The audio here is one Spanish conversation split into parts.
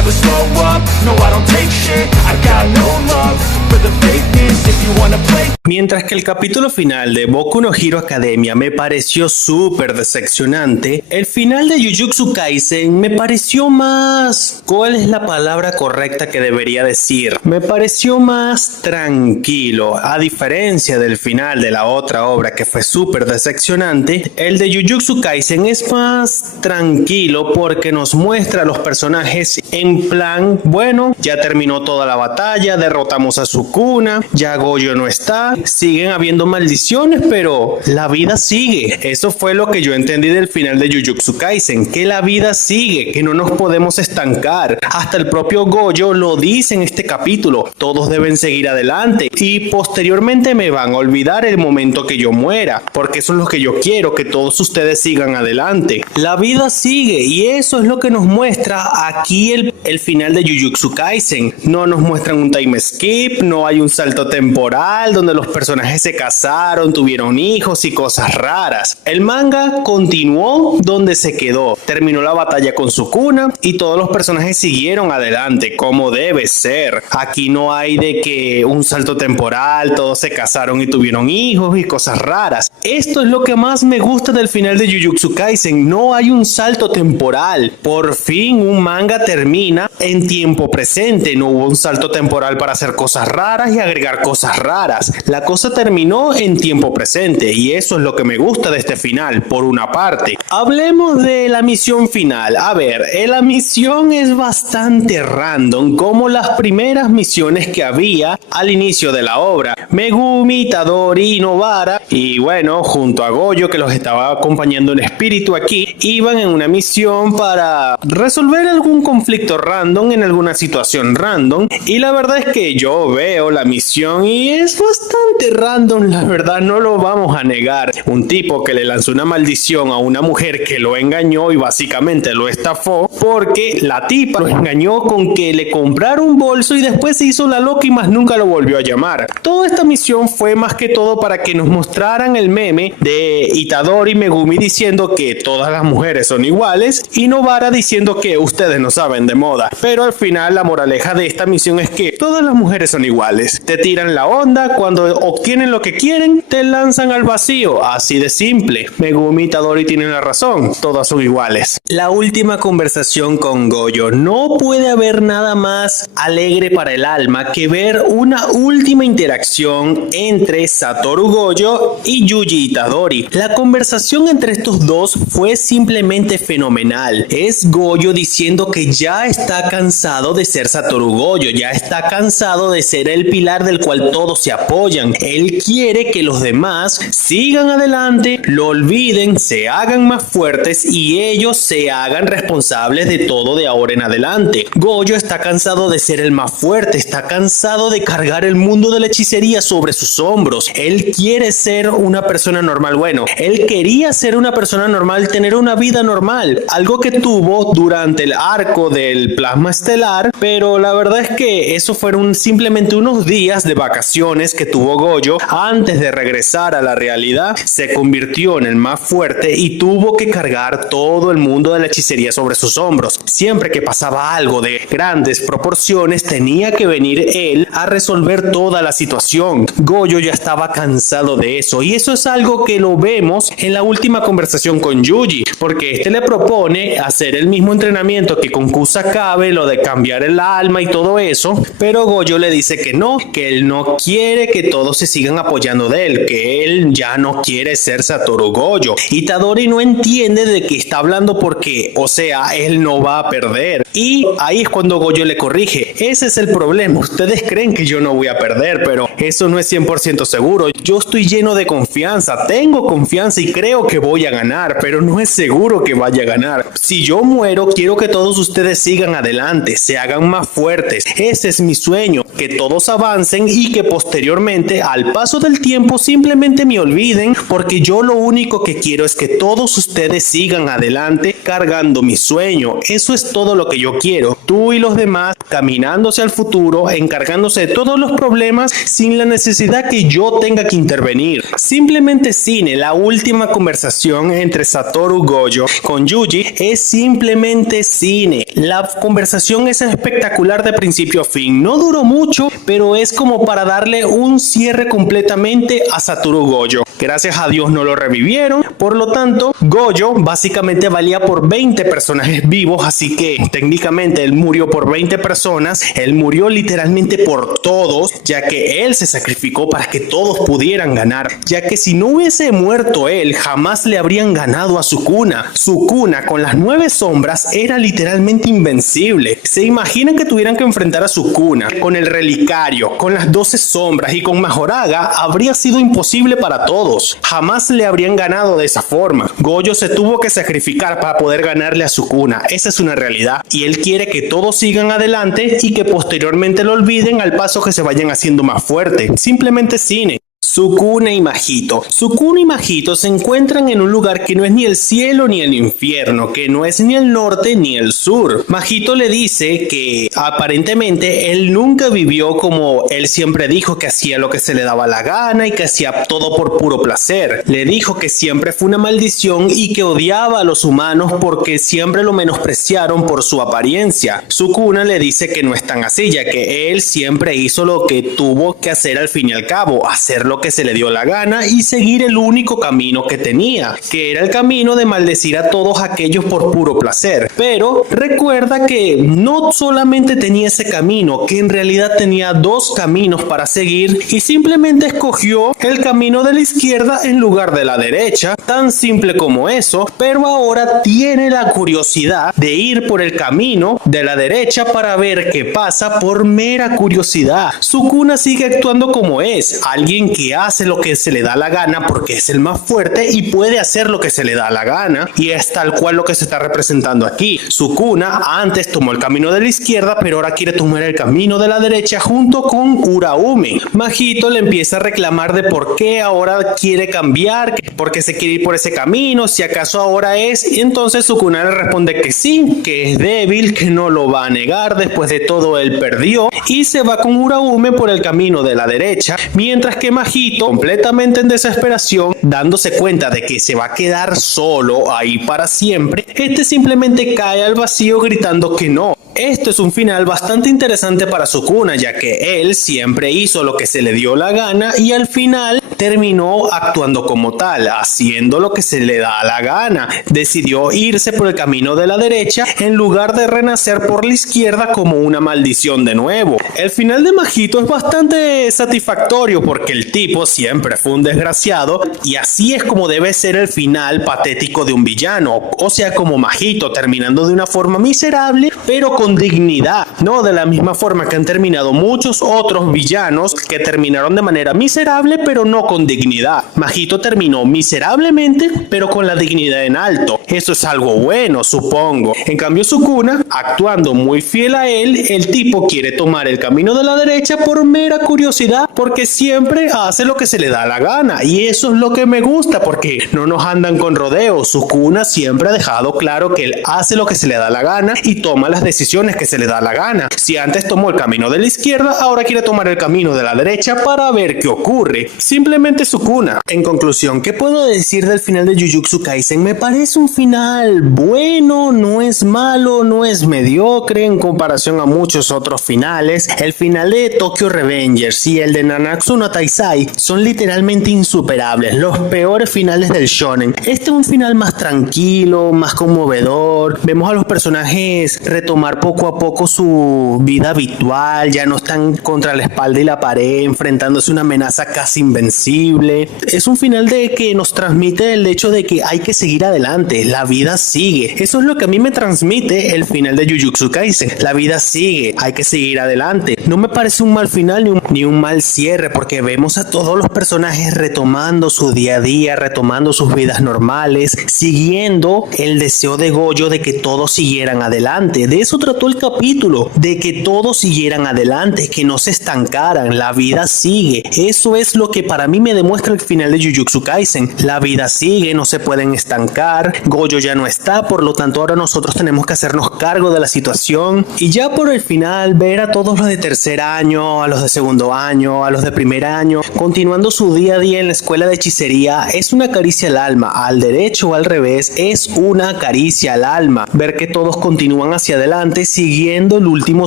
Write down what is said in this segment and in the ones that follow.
never slow up, no I don't take shit, I got no love for the fakeness, if you wanna play. Mientras que el capítulo final de Boku no Hero Academia me pareció súper decepcionante, el final de Jujutsu Kaisen me pareció más... ¿Cuál es la palabra correcta que debería decir? Me pareció más tranquilo. A diferencia del final de la otra obra que fue súper decepcionante, el de Jujutsu Kaisen es más tranquilo porque nos muestra a los personajes en plan, bueno, ya terminó toda la batalla, derrotamos a Sukuna, ya Gojo no está, siguen habiendo maldiciones, pero la vida sigue. Eso fue lo que yo entendí del final de Jujutsu Kaisen, que la vida sigue, que no nos podemos estancar. Hasta el propio Gojo lo dice en este capítulo, todos deben seguir adelante y posteriormente me van a olvidar el momento que yo muera, porque eso es lo que yo quiero, que todos ustedes sigan adelante. La vida sigue y eso es lo que nos muestra aquí el final de Jujutsu Kaisen. No nos muestran un time skip, no hay un salto temporal donde los personajes se casaron, tuvieron hijos y cosas raras. El manga continuó donde se quedó, terminó la batalla con Sukuna y todos los personajes siguieron adelante como debe ser. Aquí no hay de que un salto temporal, todos se casaron y tuvieron hijos y cosas raras. Esto es lo que más me gusta del final de Jujutsu Kaisen, no hay un salto temporal. Por fin un manga termina en tiempo presente, no hubo un salto temporal para hacer cosas raras y agregar cosas raras. La cosa terminó en tiempo presente y eso es lo que me gusta de este final, por una parte. Hablemos de la misión final. A ver, la misión es bastante random, como las primeras misiones que había al inicio de la obra. Megumi, Itadori y Nobara, y bueno, junto a Gojo, que los estaba acompañando en espíritu aquí, iban en una misión para resolver algún conflicto random en alguna situación random, y la verdad es que yo veo la misión y es bastante random, la verdad, no lo vamos a negar. Un tipo que le lanzó una maldición a una mujer que lo engañó y básicamente lo estafó, porque la tipa lo engañó con que le comprara un bolso y después se hizo la loca y más nunca lo volvió a llamar. Toda esta misión fue más que todo para que nos mostraran el meme de Itadori y Megumi diciendo que todas las mujeres son iguales y Nobara diciendo que ustedes no saben de moda. Pero al final la moraleja de esta misión es que todas las mujeres son iguales. Te tiran la onda, cuando obtienen lo que quieren, te lanzan al vacío. Así de simple. Megumi y Itadori tienen la razón. Todas son iguales. La última conversación con Gojo. No puede haber nada más alegre para el alma que ver una última interacción entre Satoru Gojo y Yuji Itadori. La conversación entre estos dos fue simplemente fenomenal. Es Gojo diciendo que ya está cansado de ser Satoru Gojo, ya está cansado de ser el pilar del cual todos se apoyan. Él quiere que los demás sigan adelante, lo olviden, se hagan más fuertes y ellos se hagan responsables de todo de ahora en adelante. Gojo está cansado de ser el más fuerte, está cansado de cargar el mundo de la hechicería sobre sus hombros. Él quiere ser una persona normal. Bueno, él quería ser una persona normal, tener una vida normal, algo que tuvo durante el arco del plasma estelar, pero la verdad es que eso fueron simplemente unos días de vacaciones que tuvo Gojo antes de regresar a la realidad. Se convirtió en el más fuerte y tuvo que cargar todo el mundo de la hechicería sobre sus hombros. Siempre que pasaba algo de grandes proporciones, tenía que venir él a resolver toda la situación. Gojo ya estaba cansado de eso y eso es algo que lo vemos en la última conversación con Yuji, porque este le propone hacer el mismo entrenamiento que con Kusakabe, lo de cambiar el alma y todo eso, pero Gojo le dice que no, que él no quiere que todos se sigan apoyando de él, que él ya no quiere ser Satoru Gojo. Itadori no entiende de qué está hablando porque, o sea, él no va a perder. Y ahí es cuando Gojo le corrige. Ese es el problema. Ustedes creen que yo no voy a perder, pero eso no es 100% seguro. Yo estoy lleno de confianza, tengo confianza y creo que voy a ganar, pero no es seguro que vaya a ganar. Si yo muero, quiero que todos ustedes sigan adelante, se hagan más fuertes. Ese es mi sueño, que todos avancen y que posteriormente, al paso del tiempo, simplemente me olviden, porque yo lo único que quiero es que todos ustedes sigan adelante cargando mi sueño. Eso es todo lo que yo quiero. Tú y los demás caminándose al futuro, encargándose de todos los problemas sin la necesidad que yo tenga que intervenir. Simplemente cine. La última conversación entre Satoru Gojo con Yuji es simplemente cine. La conversación es espectacular de principio a fin. No duró mucho, pero es como para darle un cierre completamente a Satoru Gojo. Gracias a Dios no lo revivieron, por lo tanto, Gojo básicamente valía por 20 personajes vivos, así que técnicamente él murió por 20 personas, él murió literalmente por todos, ya que él se sacrificó para que todos pudieran ganar, ya que si no hubiese muerto él, jamás le habrían ganado a Sukuna. Sukuna con las 9 sombras era literalmente invencible. Se imaginan que tuvieran que enfrentar a Sukuna con el relicario, con las 12 sombras y con Majoraga, habría sido imposible para todos. Jamás le habrían ganado de esa forma. Gojo se tuvo que sacrificar para poder ganarle a Sukuna. Esa es una realidad. Y él quiere que todos sigan adelante y que posteriormente lo olviden al paso que se vayan haciendo más fuerte. Simplemente cine. Sukuna y Mahito. Sukuna y Mahito se encuentran en un lugar que no es ni el cielo ni el infierno, que no es ni el norte ni el sur. Mahito le dice que aparentemente él nunca vivió como él siempre dijo, que hacía lo que se le daba la gana y que hacía todo por puro placer. Le dijo que siempre fue una maldición y que odiaba a los humanos porque siempre lo menospreciaron por su apariencia. Sukuna le dice que no es tan así, ya que él siempre hizo lo que tuvo que hacer al fin y al cabo, hacer lo que se le dio la gana y seguir el único camino que tenía, que era el camino de maldecir a todos aquellos por puro placer. Pero recuerda que no solamente tenía ese camino, que en realidad tenía 2 caminos para seguir y simplemente escogió el camino de la izquierda en lugar de la derecha, tan simple como eso, pero ahora tiene la curiosidad de ir por el camino de la derecha para ver qué pasa por mera curiosidad. Sukuna sigue actuando como es, alguien que hace lo que se le da la gana porque es el más fuerte y puede hacer lo que se le da la gana, y es tal cual lo que se está representando aquí. Sukuna antes tomó el camino de la izquierda, pero ahora quiere tomar el camino de la derecha junto con Uraume. Mahito le empieza a reclamar de por qué ahora quiere cambiar, por qué se quiere ir por ese camino, si acaso ahora es, y entonces Sukuna le responde que sí, que es débil, que no lo va a negar, después de todo él perdió, y se va con Uraume por el camino de la derecha, mientras que Mahito, completamente en desesperación, dándose cuenta de que se va a quedar solo ahí para siempre, este simplemente cae al vacío gritando que no. Esto es un final bastante interesante para Sukuna, ya que él siempre hizo lo que se le dio la gana y al final terminó actuando como tal, haciendo lo que se le da la gana. Decidió irse por el camino de la derecha en lugar de renacer por la izquierda como una maldición de nuevo. El final de Mahito es bastante satisfactorio porque el tipo siempre fue un desgraciado y así es como debe ser el final patético de un villano, o sea, como Mahito terminando de una forma miserable pero con dignidad, no de la misma forma que han terminado muchos otros villanos que terminaron de manera miserable pero no con dignidad. Mahito terminó miserablemente pero con la dignidad en alto. Eso es algo bueno, supongo. En cambio Sukuna, actuando muy fiel a él, el tipo quiere tomar el camino de la derecha por mera curiosidad porque siempre hace lo que se le da la gana, y eso es lo que me gusta porque no nos andan con rodeos. Sukuna siempre ha dejado claro que él hace lo que se le da la gana y toma las decisiones que se le da la gana. Si antes tomó el camino de la izquierda, ahora quiere tomar el camino de la derecha para ver qué ocurre. Simplemente Sukuna. En conclusión, ¿qué puedo decir del final de Jujutsu Kaisen? Me parece un final bueno, no es malo, no es mediocre en comparación a muchos otros finales. El final de Tokyo Revengers y el de Nanatsu no Taizai son literalmente insuperables, los peores finales del shonen. Este es un final más tranquilo, más conmovedor. Vemos a los personajes retomar poco a poco su vida habitual, ya no están contra la espalda y la pared enfrentándose a una amenaza casi invencible. Es un final de que nos transmite el hecho de que hay que seguir adelante, la vida sigue. Eso es lo que a mí me transmite el final de Jujutsu Kaisen. La vida sigue, hay que seguir adelante. No me parece un mal final ni un mal cierre, porque vemos a todos los personajes retomando su día a día, retomando sus vidas normales, siguiendo el deseo de Gojo de que todos siguieran adelante. De eso trató el capítulo, de que todos siguieran adelante, que no se estancaran, la vida sigue. Eso es lo que para mí me demuestra el final de Jujutsu Kaisen. La vida sigue, no se pueden estancar, Gojo ya no está, por lo tanto ahora nosotros tenemos que hacernos cargo de la situación. Y ya por el final, ver a todos los de tercer año, a los de segundo año, a los de primer año, continuando su día a día en la escuela de hechicería, es una caricia al alma. Al derecho o al revés, es una caricia al alma. Ver que todos continúan hacia adelante adelante siguiendo el último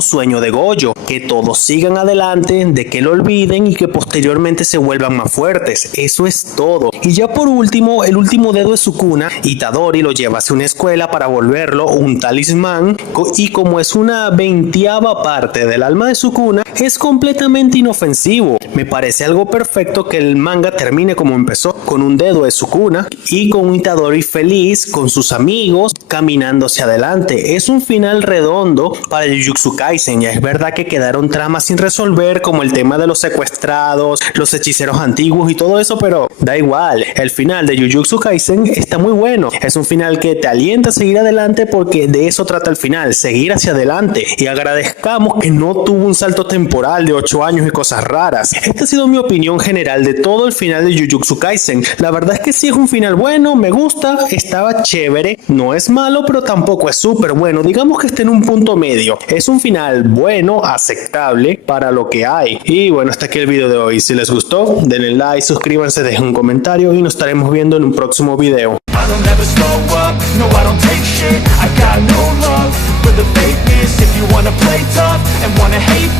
sueño de Gojo, que todos sigan adelante, de que lo olviden y que posteriormente se vuelvan más fuertes. Eso es todo. Y ya por último, el último dedo de Sukuna, Itadori lo lleva hacia una escuela para volverlo un talismán, y como es una 20ª parte del alma de Sukuna, es completamente inofensivo. Me parece algo perfecto que el manga termine como empezó, con un dedo de Sukuna y con un Itadori feliz con sus amigos caminando hacia adelante. Es un final redondo para Jujutsu Kaisen. Ya es verdad que quedaron tramas sin resolver, como el tema de los secuestrados, los hechiceros antiguos y todo eso, pero da igual. El final de Jujutsu Kaisen está muy bueno. Es un final que te alienta a seguir adelante, porque de eso trata el final, seguir hacia adelante. Y agradezcamos que no tuvo un salto temporal de 8 años y cosas raras. Esta ha sido mi opinión general de todo el final de Jujutsu Kaisen. La verdad es que sí es un final bueno, me gusta, estaba chévere, no es malo, pero tampoco es súper bueno. Digamos que está en un punto medio. Es un final bueno, aceptable para lo que hay. Y bueno, hasta aquí el video de hoy. Si les gustó, denle like, suscríbanse, dejen un comentario y nos estaremos viendo en un próximo video. I don't ever slow up, no I don't take shit. I got no love for the fakeness. If you wanna play tough and wanna hate